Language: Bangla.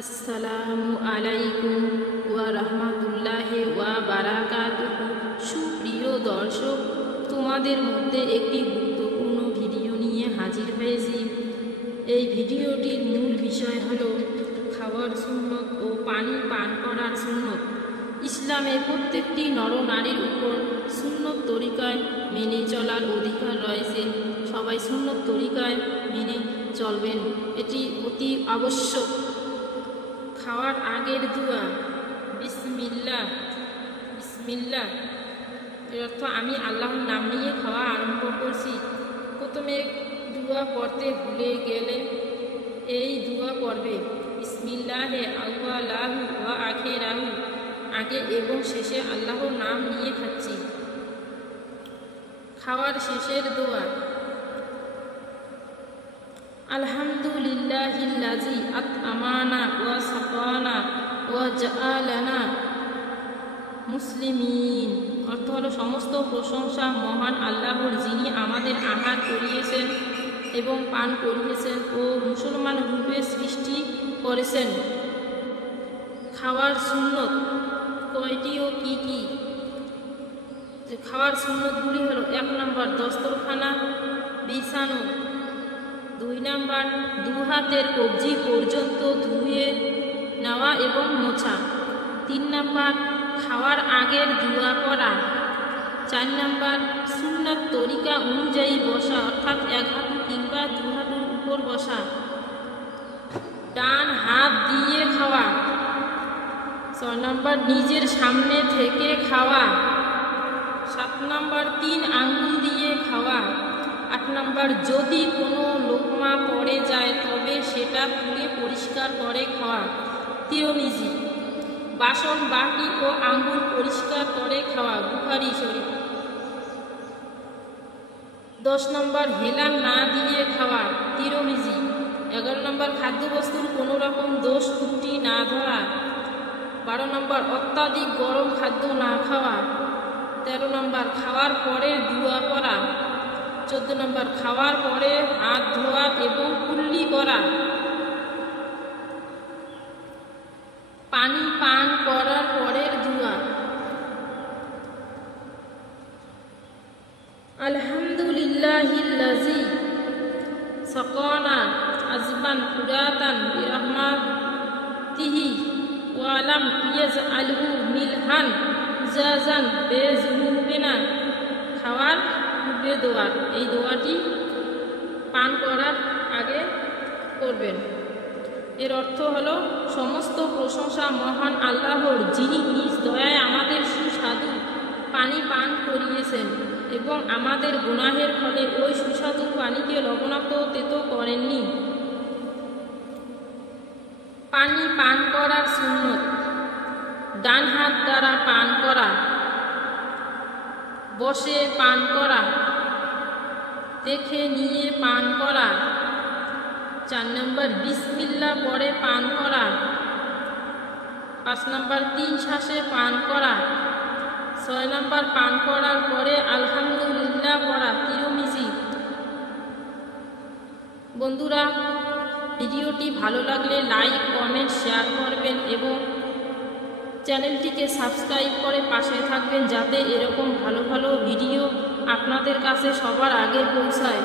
আসসালামু আলাইকুম ওয়া রাহমাতুল্লাহি ওয়া বারাকাতুহু। সুপ্রিয় দর্শক, তোমাদের মধ্যে একটি গুরুত্বপূর্ণ ভিডিও নিয়ে হাজির হয়েছি। এই ভিডিওটির মূল বিষয় হলো খাওয়ার সুন্নত ও পানি পান করার সুন্নত। ইসলামে প্রত্যেকটি নরনারীর উপর সুন্নত তরিকায় মেনে চলার অধিকার রয়েছে। সবাই সুন্নত তরিকায় মেনে চলবেন, এটি অতি আবশ্যক। খাওয়ার আগের দোয়া বিসমিল্লাহ বিসমিল্লাহ এর অর্থ আমি আল্লাহর নাম নিয়ে খাওয়া আরম্ভ করছি। প্রথমে দোয়া পড়তে ভুলে গেলে এই দোয়া পড়বে, বিসমিল্লাহে আউয়ালাহু ওয়া আখিরাহু, আগে এবং শেষে আল্লাহর নাম নিয়ে খাচ্ছি। খাওয়ার শেষের দোয়া আলহামদুলিল্লাহিল্লাযী আত'আমানা ওয়া সাকানা ওয়া জাআলানা মুসলিমিন। অর্থ হলো সমস্ত প্রশংসা মহান আল্লাহর, যিনি আমাদের আহার করিয়েছেন এবং পান করিয়েছেন ও মুসলমান রূপে সৃষ্টি করেছেন। খাওয়ার সুন্নত কয়টি ও কি কি? খাওয়ার সুন্নতগুলি হলো: 1 নম্বর দস্তরখানা বিছানো, 2 নম্বর দু হাতের কবজি পর্যন্ত ধুয়ে নেওয়া এবং মোছা, 3 নম্বর খাওয়ার আগের দোয়া করা, 4 নম্বর সুন্নত তরিকা অনুযায়ী বসা, অর্থাৎ 1 হাঁটু কিংবা 2 হাঁটুর উপর বসা, ডান হাত দিয়ে খাওয়া, 6 নম্বর নিজের সামনে থেকে খাওয়া, 7 নম্বর 3 আঙ্গুল দিয়ে খাওয়া, 8 নম্বর যদি কোনো লোকমা পড়ে যায় তবে সেটা তুলে পরিষ্কার করে খাওয়া। তিরমিজি। বাসন বাটি ও আঙ্গুল পরিষ্কার করে খাওয়া, বুখারী শরীফ। 10 নম্বর হেলান না দিয়ে খাওয়া, তিরমিজি। 11 নম্বর খাদ্যবস্তুর কোনো রকম দোষ ত্রুটি না ধরা। 12 নম্বর অত্যাধিক গরম খাদ্য না খাওয়া। 13 নম্বর খাওয়ার পরে দোয়া করা। 14 নম্বর খাওয়ার পরে হাত ধোয়া এবং কুল্লি করা। পানি পান করার পরের দোয়া আলহামদুলিল্লাহিল্লাযী সাকানা আযবান ফুরাতান বিরহমাতিহি ওয়া লাম ইয়াজআলহু মিলহান উজাজান বিযুনুবিনা। খাওয়ার পূর্বে দোয়া, এই দোয়াটি পান করার আগে করবেন। এর অর্থ হলো সমস্ত প্রশংসা মহান আল্লাহর, যিনি নিজ দয়ায় আমাদের সুস্বাদু পানি পান করিয়েছেন এবং আমাদের গুনাহের ফলে ওই সুস্বাদু পানিকে লবণাক্ত ও তেতো করেননি। পানি পান করার সুন্নত: ডান হাত দ্বারা পান করা, বসে পান করা, দেখে নিয়ে পান করা, 4 নম্বর বিসমিল্লাহ পরে পান করা, 5 নম্বর 3 শ্বাসে পান করা, 6 নম্বর পান করার পরে আলহামদুলিল্লাহ পড়া, তিরমিজি। বন্ধুরা, ভিডিওটি ভালো লাগলে লাইক, কমেন্ট, শেয়ার করবেন এবং চ্যানেলটিকে সাবস্ক্রাইব করে পাশে থাকবেন, যাতে এরকম ভালো ভালো ভিডিও আপনাদের কাছে সবার আগে পৌঁছায়।